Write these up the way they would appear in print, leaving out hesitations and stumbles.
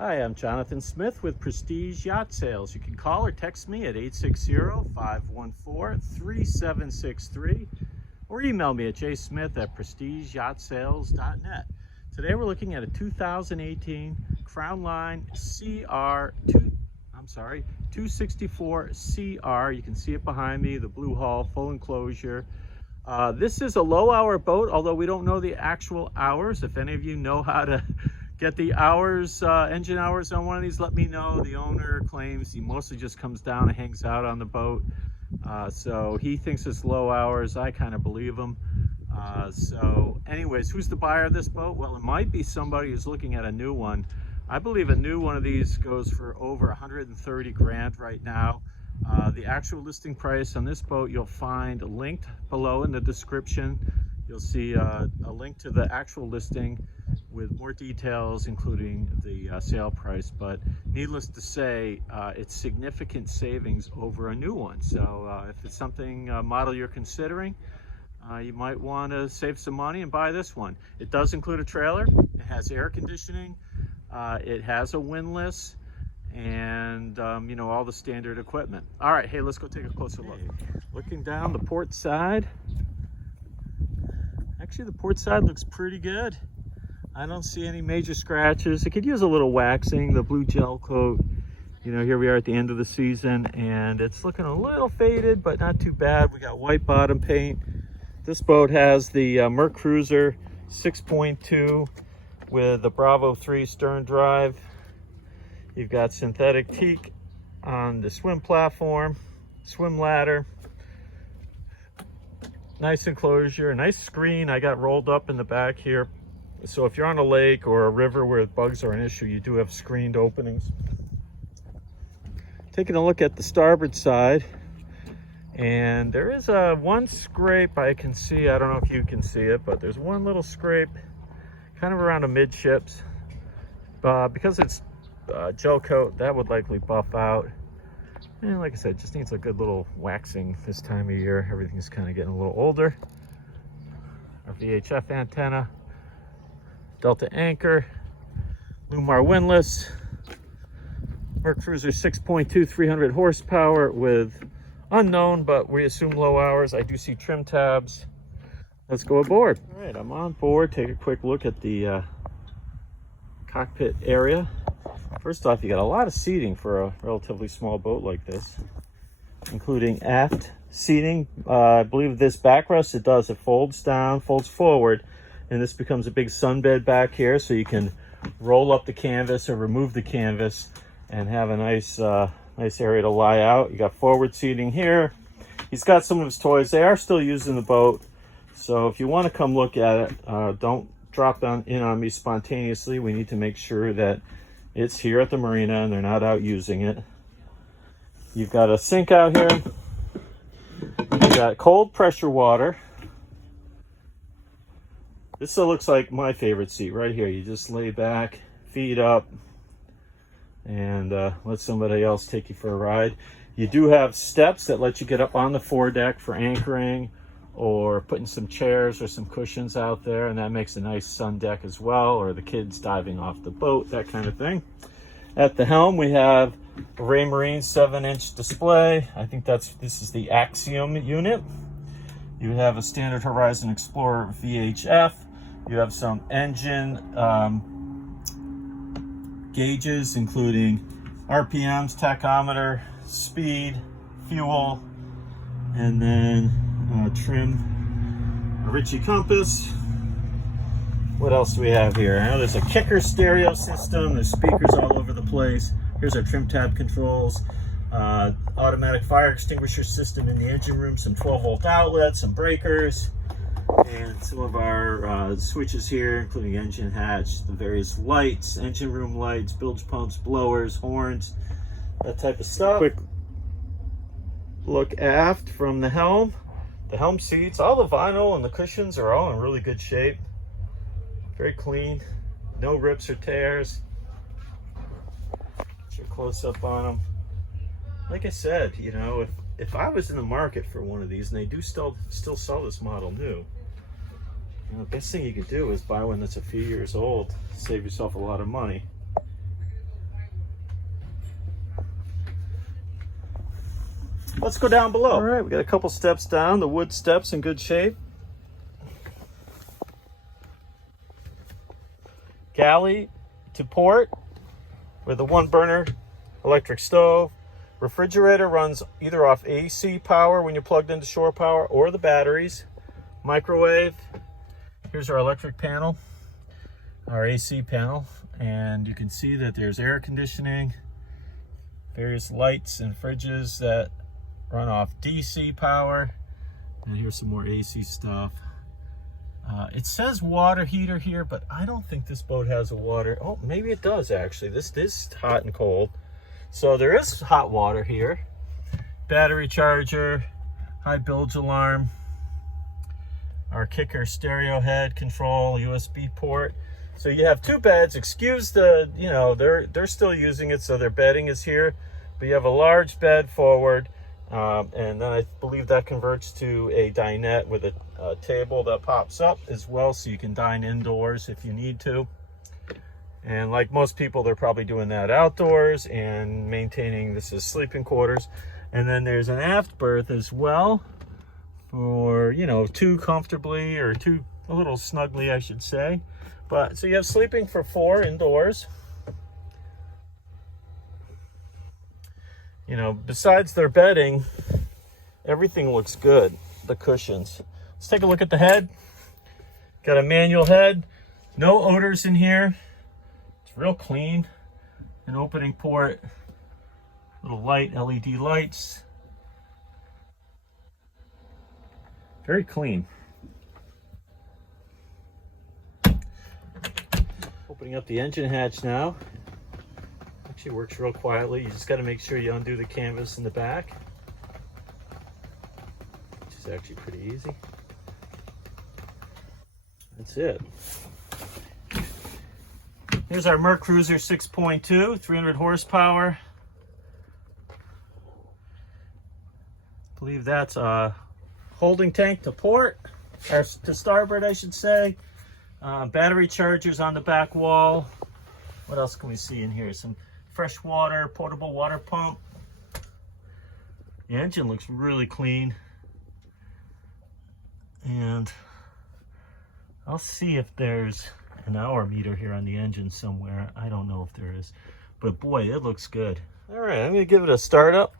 Hi, I'm Jonathan Smith with Prestige Yacht Sales. You can call or text me at 860-514-3763 or email me at jsmith@prestigeyahtsales.net. Today we're looking at a 2018 Crownline 264 CR. You can see it behind me, the blue hull, full enclosure. This is a low hour boat, although we don't know the actual hours. If any of you know how to get the hours, engine hours on one of these, let me know. The owner claims he mostly just comes down and hangs out on the boat. So he thinks it's low hours. I kind of believe him. So anyways, who's the buyer of this boat? Well, it might be somebody who's looking at a new one. I believe a new one of these goes for over 130 grand right now. The actual listing price on this boat you'll find linked below in the description. You'll see a link to the actual listing with more details, including the sale price. But needless to say, it's significant savings over a new one. So if it's something model you're considering, you might want to save some money and buy this one. It does include a trailer. It has air conditioning. It has a windlass, and you know, all the standard equipment. All right, hey, let's go take a closer look. Looking down the port side, actually the port side looks pretty good. I don't see any major scratches. It could use a little waxing. The blue gel coat, you know, here we are at the end of the season, and it's looking a little faded, but not too bad. We got white bottom paint. This boat has the Merc Cruiser 6.2 with the Bravo 3 stern drive. You've got synthetic teak on the swim platform, swim ladder. Nice enclosure, nice screen. I got rolled up in the back here. So if you're on a lake or a river where bugs are an issue, you do have screened openings. Taking a look at the starboard side, and there is one scrape I can see. I don't know if you can see it, but there's one little scrape kind of around the midships. Because it's gel coat, that would likely buff out. And like I said, just needs a good little waxing this time of year. Everything's kind of getting a little older. Our VHF antenna, Delta anchor, Lumar windlass, Merc Cruiser 6.2, 300 horsepower with unknown, but we assume low hours. I do see trim tabs. Let's go aboard. All right, I'm on board. Take a quick look at the cockpit area. First off, you got a lot of seating for a relatively small boat like this, including aft seating. I believe this backrest, it folds down, folds forward, and this becomes a big sunbed back here, so you can roll up the canvas or remove the canvas and have a nice nice area to lie out. You got forward seating here. He's got some of his toys. They are still used in the boat, so if you want to come look at it, don't drop in on me spontaneously. We need to make sure that it's here at the marina and they're not out using it. You've got a sink out here. You've got cold pressure water. This looks like my favorite seat right here. You just lay back, feet up, and let somebody else take you for a ride. You do have steps that let you get up on the foredeck for anchoring or putting some chairs or some cushions out there, and that makes a nice sun deck as well, or the kids diving off the boat, that kind of thing. At the helm, we have a Raymarine 7-inch display. I think this is the Axiom unit. You have a standard Horizon Explorer VHF. You have some engine gauges, including RPMs, tachometer, speed, fuel, and then trim, a Ritchie compass. What else do we have here? I know there's a kicker stereo system. There's speakers all over the place. Here's our trim tab controls. Automatic fire extinguisher system in the engine room, some 12-volt outlets, some breakers, and some of our switches here, including engine hatch, the various lights, engine room lights, bilge pumps, blowers, horns, that type of stuff. Quick look aft from the helm. The helm seats, all the vinyl and the cushions are all in really good shape. Very clean, no rips or tears. Get your close up on them. Like I said, you know, if I was in the market for one of these, and they do still sell this model new, you know, the best thing you could do is buy one that's a few years old, save yourself a lot of money. Let's go down below. All right, we got a couple steps down. The wood steps in good shape. Galley to port with a 1-burner electric stove. Refrigerator runs either off AC power when you're plugged into shore power or the batteries. Microwave. Here's our electric panel, our AC panel, and you can see that there's air conditioning, various lights and fridges that run off DC power. And here's some more AC stuff. It says water heater here, but I don't think this boat has a water. Oh, maybe it does actually. This is hot and cold. So there is hot water here. Battery charger, high bilge alarm, our kicker stereo head control, USB port. So you have 2 beds. Excuse the, they're still using it, so their bedding is here. But you have a large bed forward. And then I believe that converts to a dinette with a table that pops up as well, so you can dine indoors if you need to. And like most people, they're probably doing that outdoors and maintaining this as sleeping quarters. And then there's an aft berth as well for, 2 comfortably, or 2 a little snugly, I should say. But so you have sleeping for 4 indoors. Besides their bedding, everything looks good. The cushions. Let's take a look at the head. Got a manual head. No odors in here. It's real clean. An opening port. Little light, LED lights. Very clean. Opening up the engine hatch now. Actually works real quietly. You just got to make sure you undo the canvas in the back, which is actually pretty easy. That's it. Here's our Merc Cruiser 6.2, 300 horsepower. I believe that's a holding tank to port, or to starboard, I should say. Battery chargers on the back wall. What else can we see in here? Some fresh water, portable water pump. The engine looks really clean. And I'll see if there's an hour meter here on the engine somewhere. I don't know if there is, but boy, it looks good. All right, I'm gonna give it a start up.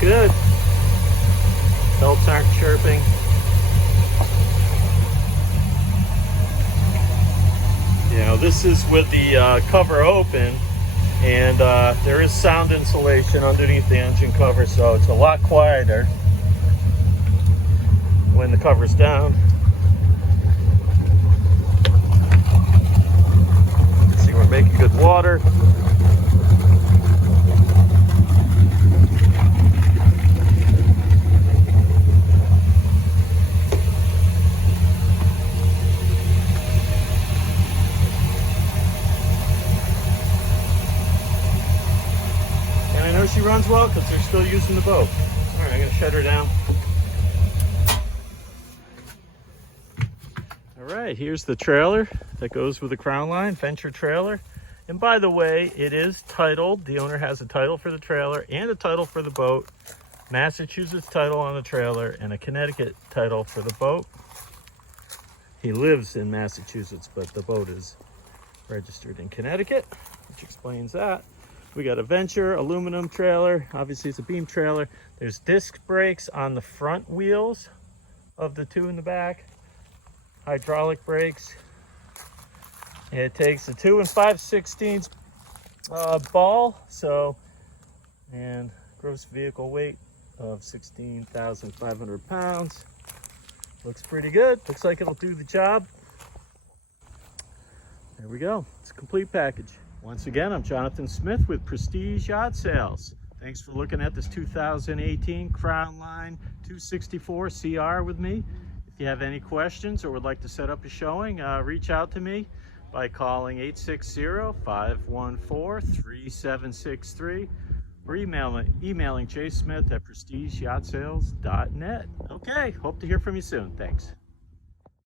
Good. Belts aren't chirping. This is with the cover open, and there is sound insulation underneath the engine cover, so it's a lot quieter when the cover's down. See, we're making good water. She runs well because they're still using the boat. All right, I'm going to shut her down. All right, here's the trailer that goes with the Crownline Venture trailer. And by the way, it is titled. The owner has a title for the trailer and a title for the boat. Massachusetts title on the trailer and a Connecticut title for the boat. He lives in Massachusetts, but the boat is registered in Connecticut, which explains that. We got a Venture aluminum trailer. Obviously it's a beam trailer. There's disc brakes on the front wheels of the 2 in the back. Hydraulic brakes. It takes a 2 5/16 ball, and gross vehicle weight of 16,500 pounds. Looks pretty good. Looks like it'll do the job. There we go. It's a complete package. Once again, I'm Jonathan Smith with Prestige Yacht Sales. Thanks for looking at this 2018 Crownline 264 CR with me. If you have any questions or would like to set up a showing, reach out to me by calling 860-514-3763 or emailing Chase Smith at prestigeyachts.net. Okay, hope to hear from you soon. Thanks.